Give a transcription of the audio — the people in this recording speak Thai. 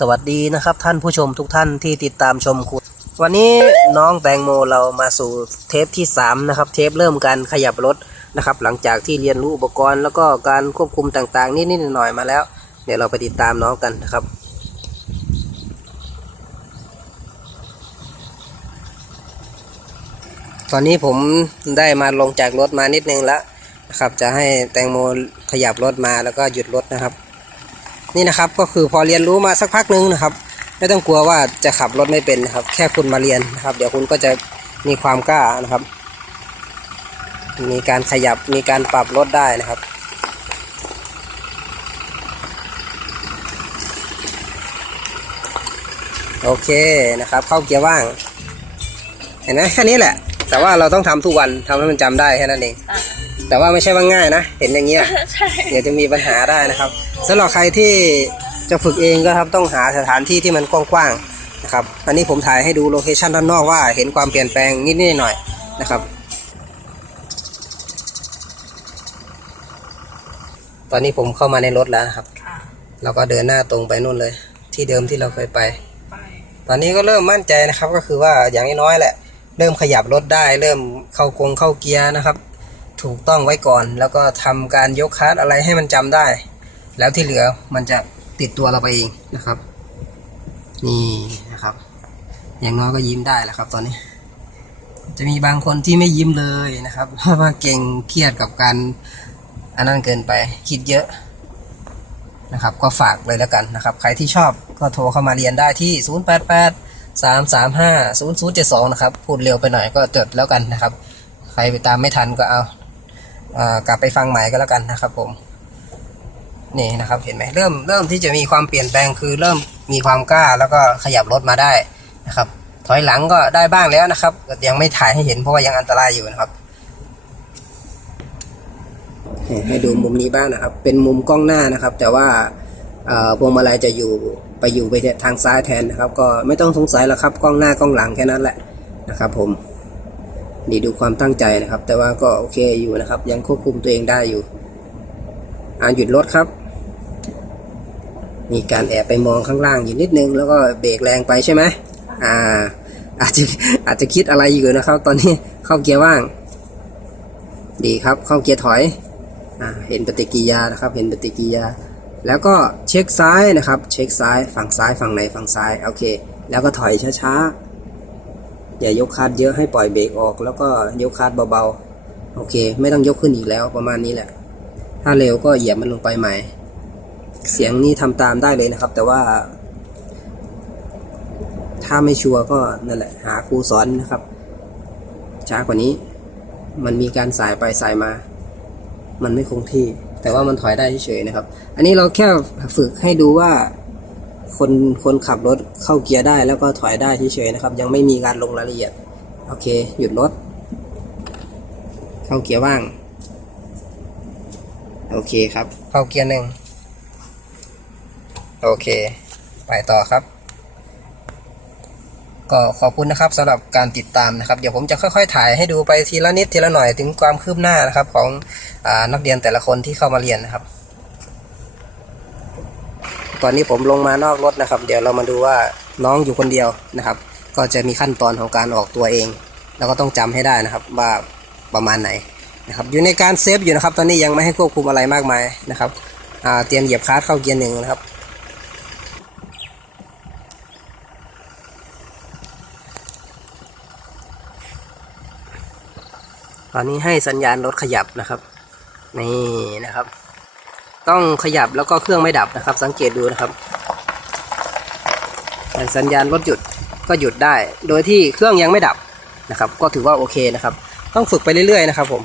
สวัสดีนะครับ ท่านผู้ชมทุกท่านที่ติดตามชมคุณวันนี้น้องแตงโมเรามาสู่เทปที่ 3 นะครับ เทปเริ่มการขยับรถนะครับ หลังจากที่เรียนรู้อุปกรณ์แล้วก็การควบคุมต่างๆนิดๆหน่อยๆมาแล้ว เดี๋ยวเราไปติดตามน้องกันนะครับตอนนี้ผมได้มาลงจากรถมานิดนึงแล้วนะครับ จะให้แตงโมขยับรถมาแล้วก็หยุดรถนะครับ นี่นะครับ ก็คือพอเรียนรู้มาสักพักหนึงนะครับ ไม่ต้องกลัวว่าจะขับรถไม่เป็นนะครับ แค่คุณมาเรียนนะครับ เดี๋ยวคุณก็จะมีความกล้านะครับ มีการขยับมีการปรับรถได้นะครับโอเคนะครับ เข้าเกียร์ว่าง เห็นไหมแค่นี้แหละ แต่ว่าเราต้องทำทุกวันทำให้มันจำได้แค่นั้นเองอ แต่ว่าไม่ใช่ว่าง่ายนะ เห็นอย่างเงี้ยใช่เดี๋ยวจะมีปัญหาได้นะครับสำหรับใครที่จะฝึกเองก็ครับต้องหาสถานที่ที่มันกว้างๆนะครับ อันนี้ผมถ่ายให้ดูโลเคชันด้านนอกว่าเห็นความเปลี่ยนแปลงนิดๆหน่อยๆนะครับ ตอนนี้ผมเข้ามาในรถแล้วนะครับค่ะเราก็เดินหน้าตรงไปนู่นเลย ที่เดิมที่เราเคยไปไป ตอนนี้ก็เริ่มมั่นใจนะครับ ก็คือว่าอย่างน้อยๆแหละ เริ่มขยับรถได้ เริ่มเข้ากงเข้าเกียร์นะครับ ถูกต้องไว้ก่อน แล้วก็ทำการยกคลัสอะไรให้มันจำได้ แล้วที่เหลือมันจะติดตัวเราไปเองนะครับ นี่นะครับ อย่างน้อยก็ยิ้มได้แล้วครับตอนนี้ จะมีบางคนที่ไม่ยิ้มเลยนะครับเพราะว่าเก่งเครียดกับการอันนั้นเกินไปคิดเยอะนะครับ ก็ฝากเลยแล้วกันนะครับ ใครที่ชอบก็โทรเข้ามาเรียนได้ที่ 088 335 0072 นะครับ พูดเร็วไปหน่อยก็จดแล้วกันนะครับ ใครไปตามไม่ทันก็เอา กลับไปฟังใหม่ก็แล้วกันนะครับ ผม นี่นะครับ เห็นไหมเริ่มเริ่มที่จะมีความเปลี่ยนแปลงคือเริ่มมีความกล้าแล้วก็ขยับรถมาได้นะครับ ถอยหลังก็ได้บ้างแล้วนะครับยังไม่ถ่ายให้เห็นเพราะว่ายังอันตรายอยู่นะครับให้ดูมุมนี้บ้างนะครับ เป็นมุมกล้องหน้านะครับ แต่ว่าพวงมาลัยจะอยู่ไปอยู่ไปทางซ้ายแทนนะครับ ก็ไม่ต้องสงสัยแล้วครับ กล้องหน้ากล้องหลังแค่นั้นแหละนะครับ ผม นี่ดูความตั้งใจนะครับ แต่ว่าก็โอเคอยู่นะครับ ยังควบคุมตัวเองได้อยู่ อ่าหยุดรถครับ มีการแอบไปมองข้างล่างอยู่นิดนึง แล้วก็เบรกแรงไปใช่ไหมอ่า อาจจะอาจจะคิดอะไรอยู่นะครับ ตอนนี้เข้าเกียร์ว่าง ดีครับเข้าเกียร์ถอยอ่าเห็นปฏิกิริยานะครับ เห็นปฏิกิริยา แล้วก็เช็คซ้ายนะครับ เช็คซ้ายฝั่งซ้ายฝั่งไหนฝั่งซ้ายโอเค แล้วก็ถอยช้าๆ อย่ายกคาดเยอะให้ปล่อยเบรกออก แล้วก็ยกคาดเบาๆ โอเค ไม่ต้องยกขึ้นอีกแล้วประมาณนี้แหละ ถ้าเร็วก็เหยียบมันลงไปใหม่ เสียงนี้ทำตามได้เลยนะครับ แต่ว่า ถ้าไม่ชัวร์ก็นั่นแหละ หาครูสอนนะครับ ช้ากว่านี้ มันมีการสายไปสายมา มันไม่คงที่ แต่ว่ามันถอยได้เฉยๆนะครับ อันนี้เราแค่ฝึกให้ดูว่า คนคนขับรถเข้าเกียร์ได้แล้วก็ถอยได้เฉยๆนะครับ ยังไม่มีการลงรายละเอียด โอเค หยุดรถ เข้าเกียร์ว่าง โอเคครับ เข้าเกียร์หนึ่งโอเค ไปต่อครับ ก็ขอบคุณนะครับสำหรับการติดตามนะครับ เดี๋ยวผมจะค่อยๆ ถ่ายให้ดูไปทีละนิดทีละหน่อยถึงความคืบหน้านะครับ ของอนักเรียนแต่ละคนที่เข้ามาเรียนนะครับ อนนี้ผมลงมานอกรถนะครับ เดี๋ยวเรามาดูว่าน้องอยู่คนเดียวนะครับ ก็จะมีขั้นตอนของการออกตัวเอง แล้วก็ต้องจำให้ได้นะครับว่าประมาณไหนนะครับอยู่ในการเซฟอยู่นะครับ ตอนนี้ยังไม่ให้ควบคุมอะไรมากมายนะครับเตรียมเหยียบคลัสเข้าเกียร์หนึ่งนะครับตอนนี้ให้สัญญาณรถขยับนะครับ นี่นะครับ ต้องขยับแล้วก็เครื่องไม่ดับนะครับ สังเกตดูนะครับสัญญาณรถหยุดก็หยุดได้ โดยที่เครื่องยังไม่ดับนะครับ ก็ถือว่าโอเคนะครับ ต้องฝึกไปเรื่อยๆนะครับผม